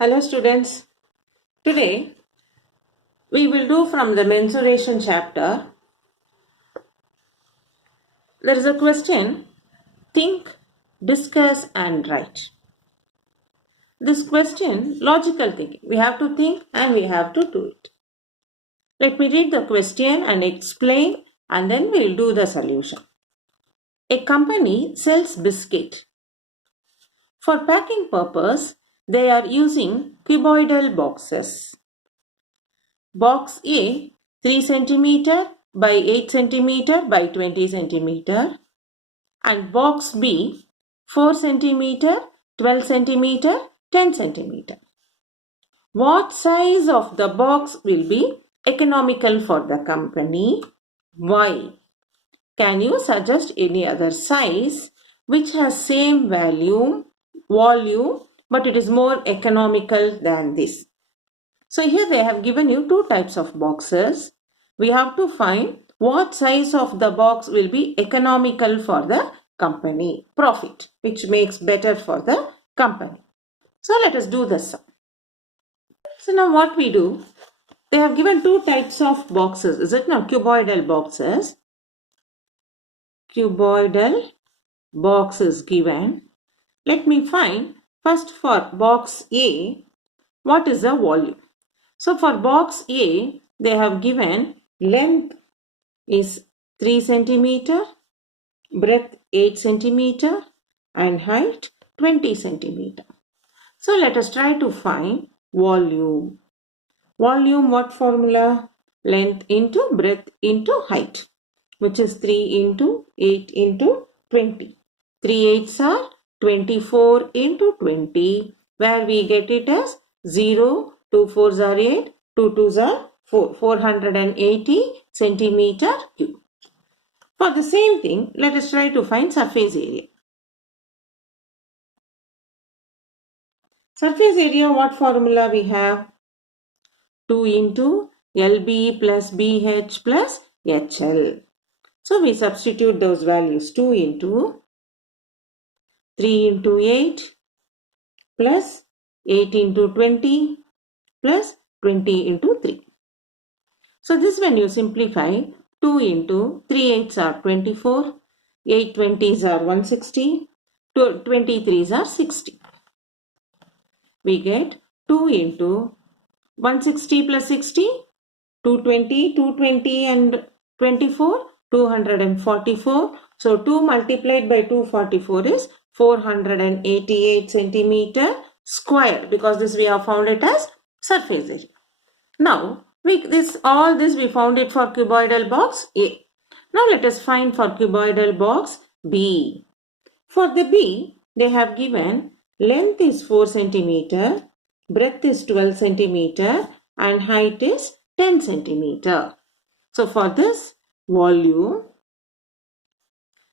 Hello students, today we will do from the mensuration chapter. There is a question, think, discuss and write. This question, logical thinking, we have to think and we have to do it. Let me read the question and explain and then we will do the solution. A company sells biscuit. For packing purpose, they are using cuboidal boxes. Box A 3 cm by 8 cm by 20 cm and box B 4 cm, 12 cm, 10 cm. What size of the box will be economical for the company? Why? Can you suggest any other size which has same volume but it is more economical than this? So here they have given you two types of boxes. We have to find what size of the box will be economical for the company. Profit, which makes better for the company. So let us do this. So now what we do, they have given two types of boxes. Is it now cuboidal boxes? Cuboidal box is given. Let me find first for box A, what is the volume? So for box A, they have given length is 3 centimeter, breadth 8 centimeter and height 20 centimeter. So let us try to find volume. Volume, what formula? Length into breadth into height, which is 3 into 8 into 20. 3 8s are 24 into 20, where we get it as 0, 2 4s are 8, 2 2s are 4, 480 centimeter cube. For the same thing, let us try to find surface area. Surface area, what formula we have? 2 into LB plus BH plus HL. So we substitute those values. 2 into 3 into 8 plus 8 into 20 plus 20 into 3. So this when you simplify, 2 into 3 8s are 24, 8 20s are 160, 23s are 60. We get 2 into 160 plus 60, 220, 220 and 24, 244. So 2 multiplied by 244 is 488 centimeter square, because this we have found it as surface area. Now all this we found it for cuboidal box A. Now let us find for cuboidal box B. For the B, they have given length is 4 centimeter, breadth is 12 centimeter and height is 10 centimeter. So for this, volume,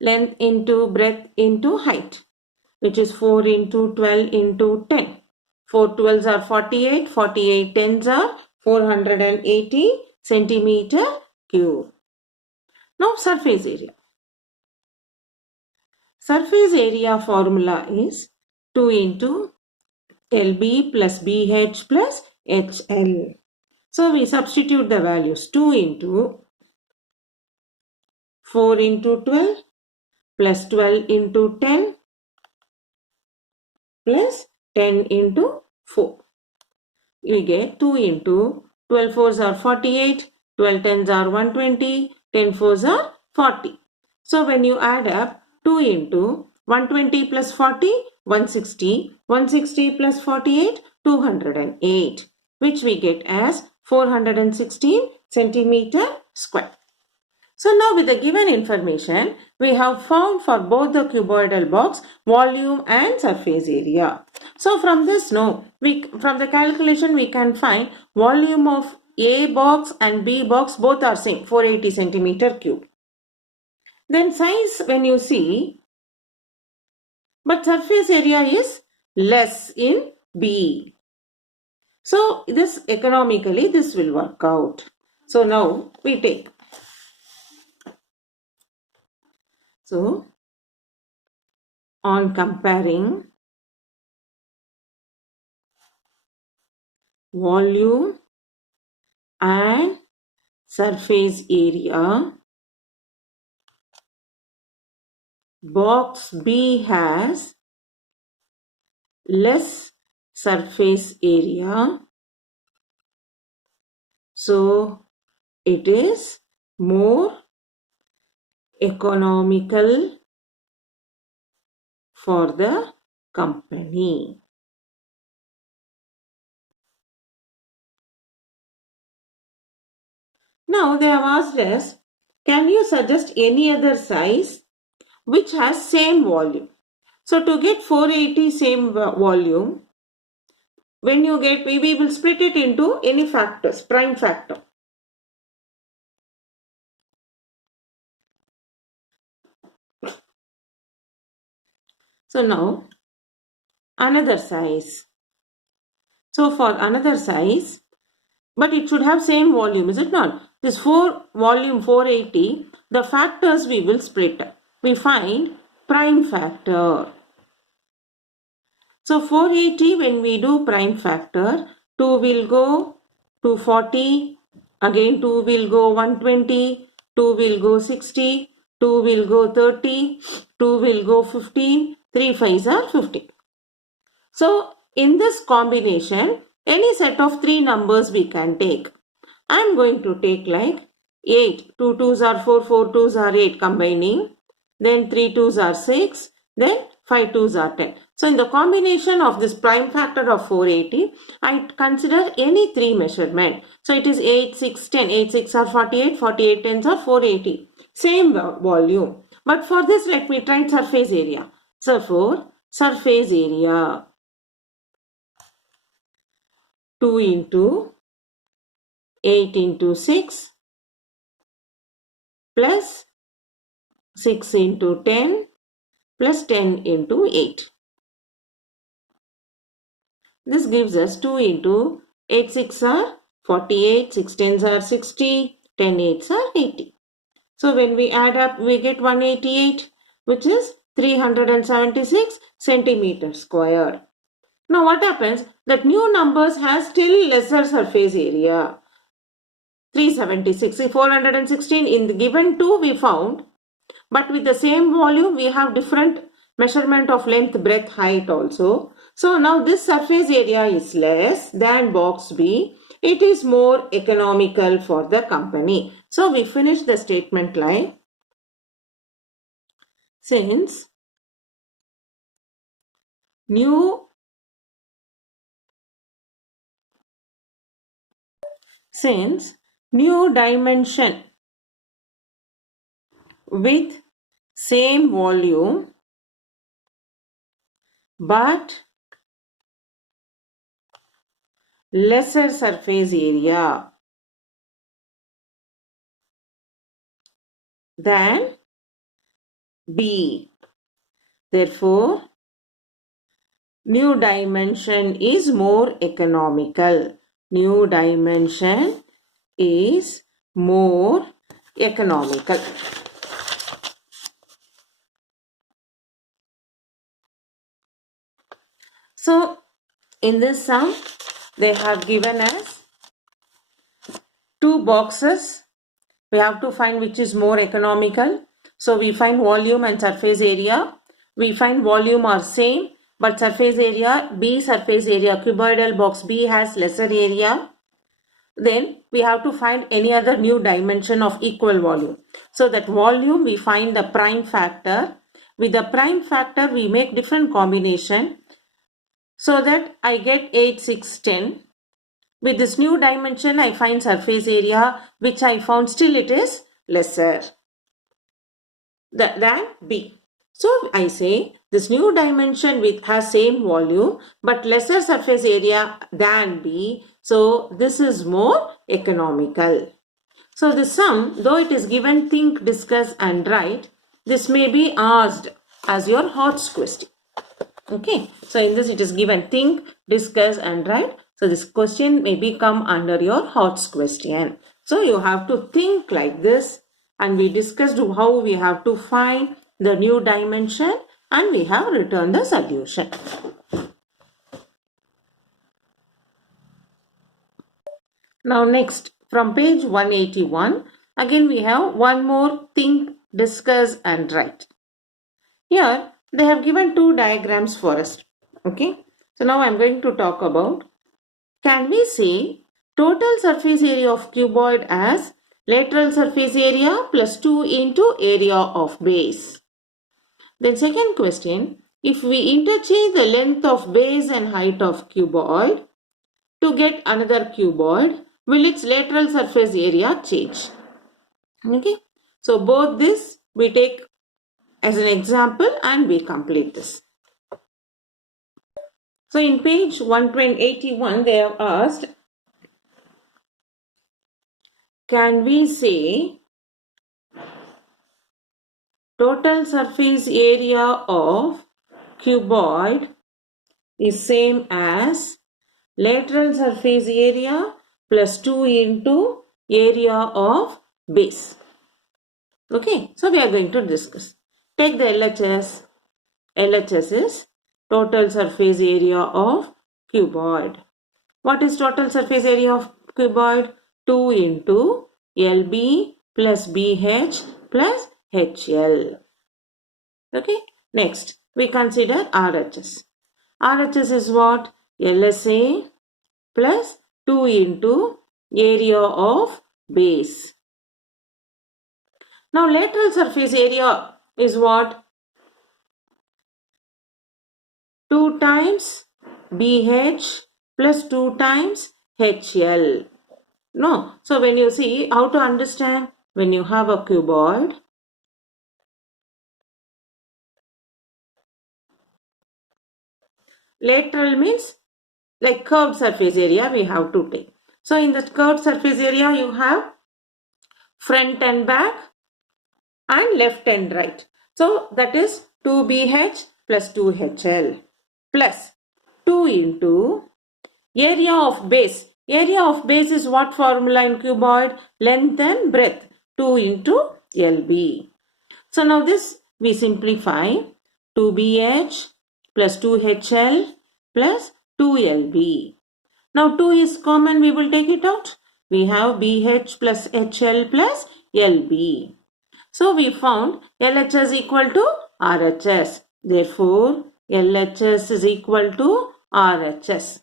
length into breadth into height, which is 4 into 12 into 10. 4 12s are 48, 48 10s are 480 centimeter cube. Now surface area. Surface area formula is 2 into LB plus BH plus HL. So we substitute the values. 2 into 4 into 12 plus 12 into 10 plus 10 into 4. We get 2 into 12 4s are 48, 12 10s are 120, 10 4s are 40. So when you add up 2 into 120 plus 40, 160, 160 plus 48, 208, which we get as 416 centimeter square. So now with the given information, we have found for both the cuboidal box volume and surface area. So from this, from the calculation we can find volume of A box and B box both are same, 480 centimeter cube. Then size when you see, but surface area is less in B. So this economically this will work out. So now we take. So on comparing volume and surface area. Box B has less surface area, so it is more economical for the company. Now they have asked us, can you suggest any other size which has same volume? So to get 480 same volume, when you get, we will split it into any factors, prime factor. So now another size. So for another size, but it should have same volume, is it not? This volume 480, the factors we will split. We find prime factor. So 480, when we do prime factor, 2 will go to 40, again 2 will go 120, 2 will go 60, 2 will go 30, 2 will go 15, 3 5s are 15. So in this combination, any set of 3 numbers we can take. I am going to take like 8, 2 2s are 4, 4 2s are 8 combining, then 3 2s are 6, then 5 2s are 10. So in the combination of this prime factor of 480, I consider any 3 measurement. So it is 8, 6, 10. 8 6 are 48, 48 10s are 480. Same volume. But for this, let me try surface area. So for surface area, 2 into 8 into 6 plus 6 into 10 plus 10 into 8. This gives us 2 into 8 6 are 48, 6 10s are 60, 10 8s are 80. So when we add up, we get 188, which is 376 centimeters square. Now what happens? That new numbers has still lesser surface area. 376, 416 in the given 2 we found, but with the same volume we have different measurement of length, breadth, height also. So now this surface area is less than box B. It is more economical for the company. So we finish the statement like, since new dimension with same volume but lesser surface area than B. Therefore, new dimension is more economical. New dimension is more economical. So, in this sum, they have given us 2 boxes. We have to find which is more economical. So, we find volume and surface area. We find volume are same, but surface area, B surface area, cuboidal box B has lesser area. Then we have to find any other new dimension of equal volume. So that volume we find the prime factor. With the prime factor we make different combination so that I get 8, 6, 10. With this new dimension I find surface area, which I found still it is lesser than B. So I say this new dimension has same volume but lesser surface area than B. So this is more economical. So the sum, though it is given think, discuss and write, this may be asked as your HOTS question. Okay. So in this it is given think, discuss and write. So this question may come under your HOTS question. So you have to think like this, and we discussed how we have to find the new dimension and we have written the solution. Now next, from page 181, again we have one more think, discuss and write. Here they have given two diagrams for us. Okay. So now I am going to talk about, can we say total surface area of cuboid as lateral surface area plus 2 into area of base. Then second question, if we interchange the length of base and height of cuboid to get another cuboid, will its lateral surface area change? Okay. So both this we take as an example and we complete this. So in page 181 they have asked, can we say total surface area of cuboid is same as lateral surface area plus 2 into area of base. Okay, so we are going to discuss. Take the LHS. LHS is total surface area of cuboid. What is total surface area of cuboid? 2 into LB plus BH plus HL. Okay, next we consider RHS. RHS is what? LSA plus 2 into area of base. Now lateral surface area is what? 2 times BH plus 2 times HL. No. So when you see how to understand, when you have a cuboid, lateral means like curved surface area we have to take. So in the curved surface area you have front and back and left and right. So that is 2BH plus 2HL plus 2 into area of base. Area of base is what formula in cuboid? Length and breadth. 2 into LB. So now this we simplify. 2BH plus 2HL plus 2LB. Now 2 is common, we will take it out. We have BH plus HL plus LB. So we found LHS equal to RHS. Therefore, LHS is equal to RHS.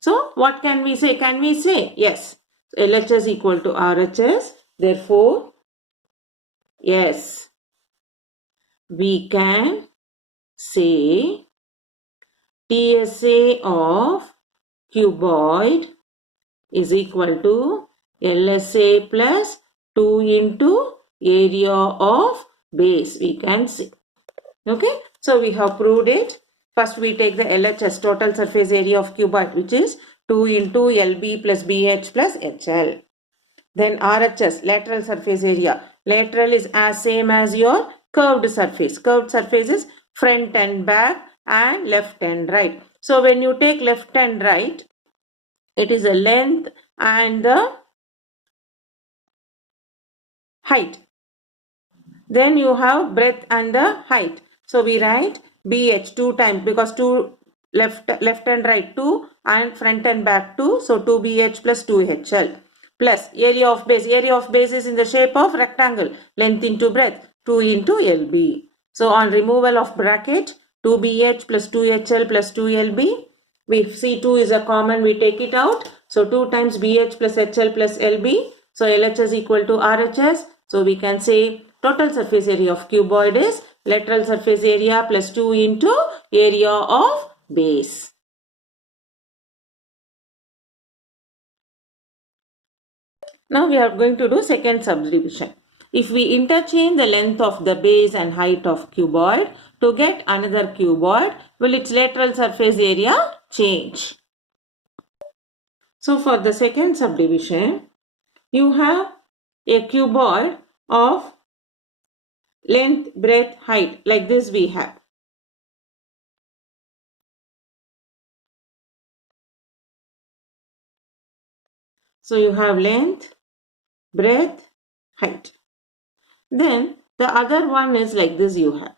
So what can we say? Can we say? Yes. LHS equal to RHS. Therefore, yes, we can say TSA of cuboid is equal to LSA plus 2 into area of base. We can say. Okay. So we have proved it. First we take the LHS, total surface area of cuboid, which is 2 into LB plus BH plus HL. Then RHS, lateral surface area. Lateral is as same as your curved surface. Curved surface is front and back and left and right. So when you take left and right, it is a length and the height. Then you have breadth and the height. So we write BH 2 times, because 2 left and right 2 and front and back 2. So 2BH plus 2HL plus area of base. Area of base is in the shape of rectangle. Length into breadth 2 into LB. So on removal of bracket, 2BH plus 2HL plus 2LB. We see 2 is a common, we take it out. So 2 times BH plus HL plus LB. So LHS equal to RHS. So we can say total surface area of cuboid is lateral surface area plus 2 into area of base. Now we are going to do second subdivision. If we interchange the length of the base and height of cuboid to get another cuboid, will its lateral surface area change? So for the second subdivision, you have a cuboid of length, breadth, height, like this we have. So you have length, breadth, height. Then the other one is like this you have.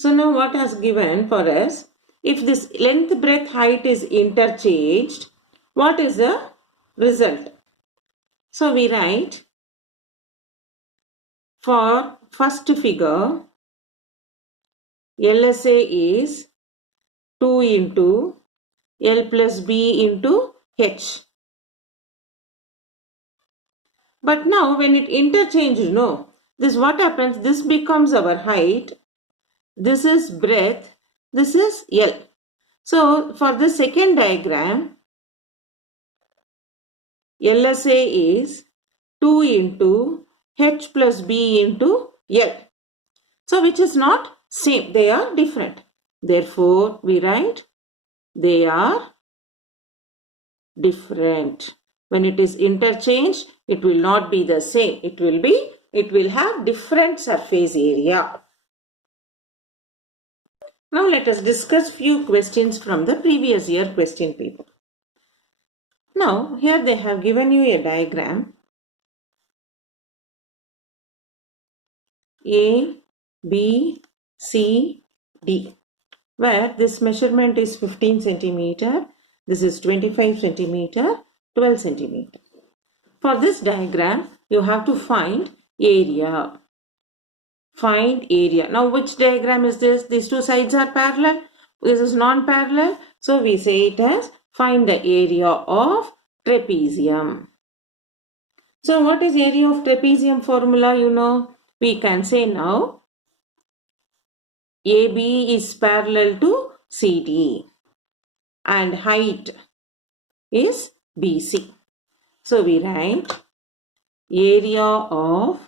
So now what has given for us? If this length, breadth, height is interchanged, what is the result? So we write for first figure, LSA is 2 into L plus B into H. But now when it interchanges, this what happens? This becomes our height. This is breadth. This is L. So for the second diagram, LSA is 2 into H plus B into L. So which is not same. They are different. Therefore, we write they are different. When it is interchanged, it will not be the same. It will have different surface area. Now let us discuss few questions from the previous year question paper. Now here they have given you a diagram. A, B, C, D, where this measurement is 15 centimeter, this is 25 centimeter, 12 centimeter. For this diagram, you have to find area. Find area. Now which diagram is this? These two sides are parallel. This is non-parallel. So we say it as find the area of trapezium. So what is area of trapezium formula? We can say now AB is parallel to CD and height is BC. So we write area of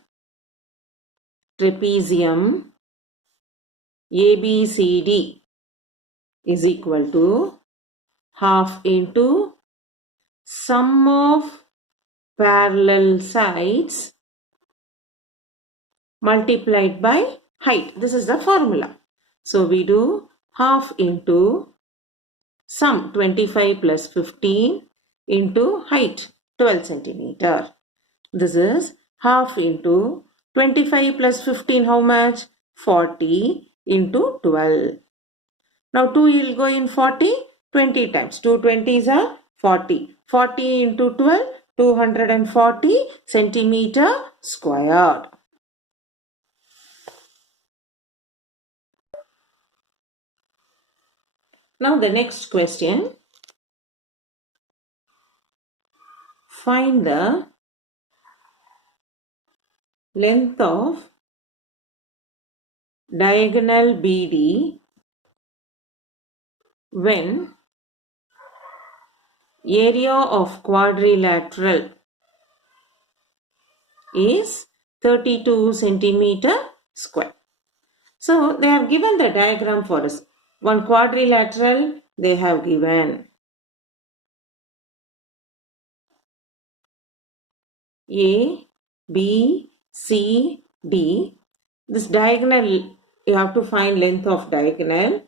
trapezium ABCD is equal to half into sum of parallel sides multiplied by height. This is the formula. So we do half into sum 25 plus 15 into height 12 centimeter. This is half into 25 plus 15, how much? 40 into 12. Now 2 will go in 40, 20 times. 2 20s are 40. 40 into 12, 240 centimeter squared. Now the next question. Find the length of diagonal BD when area of quadrilateral is 32 centimeter square. So they have given the diagram for us. One quadrilateral they have given A, B, C, D. This diagonal, you have to find length of diagonal.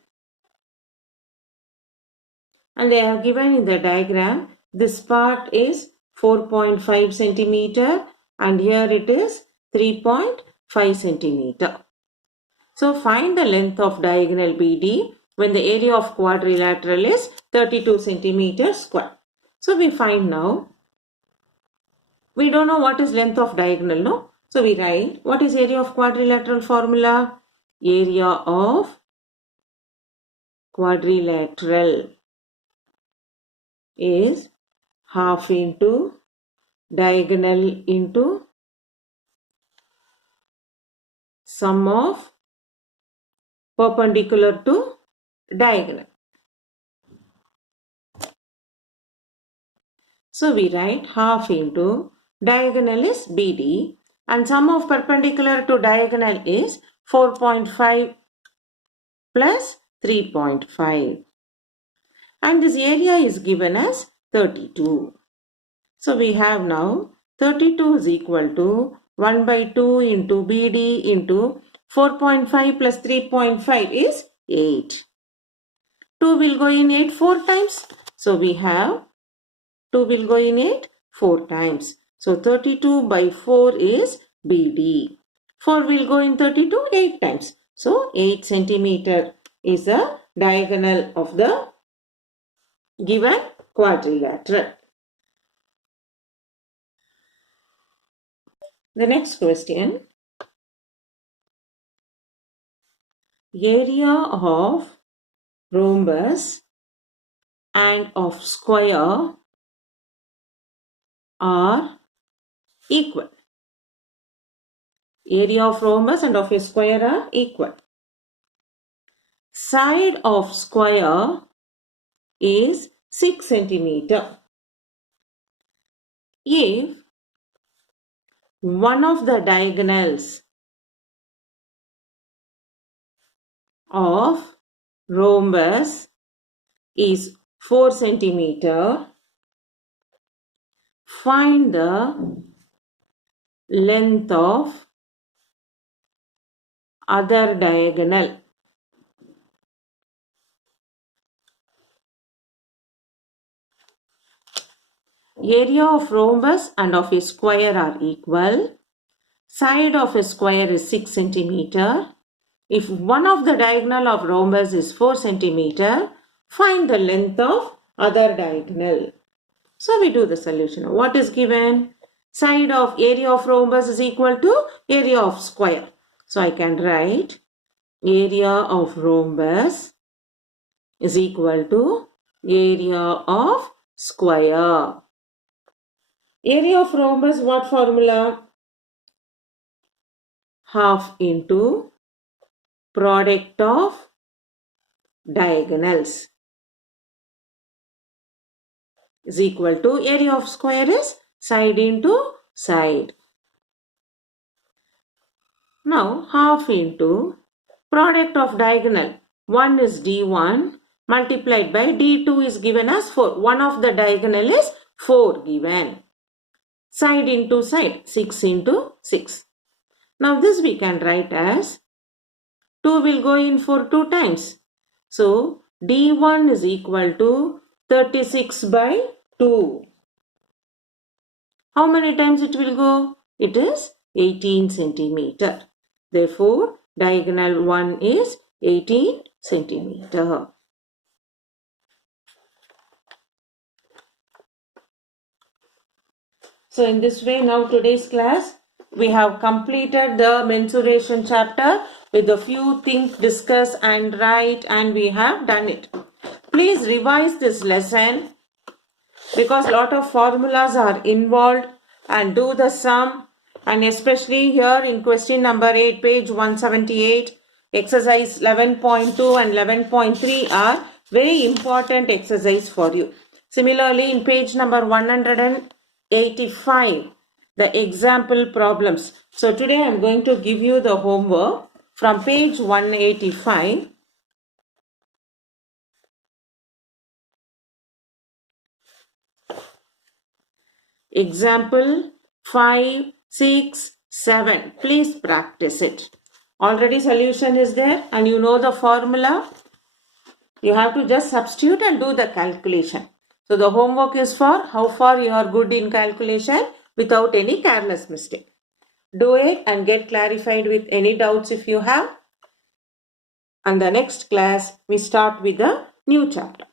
And they have given in the diagram, this part is 4.5 centimeter and here it is 3.5 centimeter. So find the length of diagonal BD when the area of quadrilateral is 32 centimeter square. So we find now, we don't know what is length of diagonal, no? So we write, what is area of quadrilateral formula? Area of quadrilateral is half into diagonal into sum of perpendicular to diagonal. So we write half into diagonal is BD and sum of perpendicular to diagonal is 4.5 plus 3.5. And this area is given as 32. So we have now 32 is equal to 1 by 2 into BD into 4.5 plus 3.5 is 8. 2 will go in 8 4 times. So we have 2 will go in 8 4 times. So 32 by 4 is BD. 4 will go in 32 8 times. So 8 centimeter is the diagonal of the given quadrilateral. The next question. Area of rhombus and of square are equal. Area of rhombus and of a square are equal. Side of square is 6 centimeter. If one of the diagonals of rhombus is 4 centimeter, find the length of other diagonal. Area of rhombus and of a square are equal. Side of a square is 6 centimeter. If one of the diagonal of rhombus is 4 centimeter, find the length of other diagonal. So we do the solution. What is given? Side of area of rhombus is equal to area of square. So I can write area of rhombus is equal to area of square. Area of rhombus, what formula? Half into product of diagonals is equal to area of square is side into side. Now half into product of diagonal. 1 is D1 multiplied by D2 is given as 4. One of the diagonal is 4 given. Side into side, 6 into 6. Now this we can write as 2 will go in for 2 times. So D1 is equal to 36 by 2. How many times it will go? It is 18 centimeter. Therefore, diagonal 1 is 18 centimeter. So in this way, now today's class, we have completed the mensuration chapter with a few think, discuss and write, and we have done it. Please revise this lesson because a lot of formulas are involved, and do the sum, and especially here in question number 8, page 178, exercise 11.2 and 11.3 are very important exercise for you. Similarly, in page number 185, the example problems. So today I am going to give you the homework from page 185. Example 5, 6, 7. Please practice it. Already solution is there and you know the formula. You have to just substitute and do the calculation. So the homework is for how far you are good in calculation without any careless mistake. Do it and get clarified with any doubts if you have. And the next class we start with the new chapter.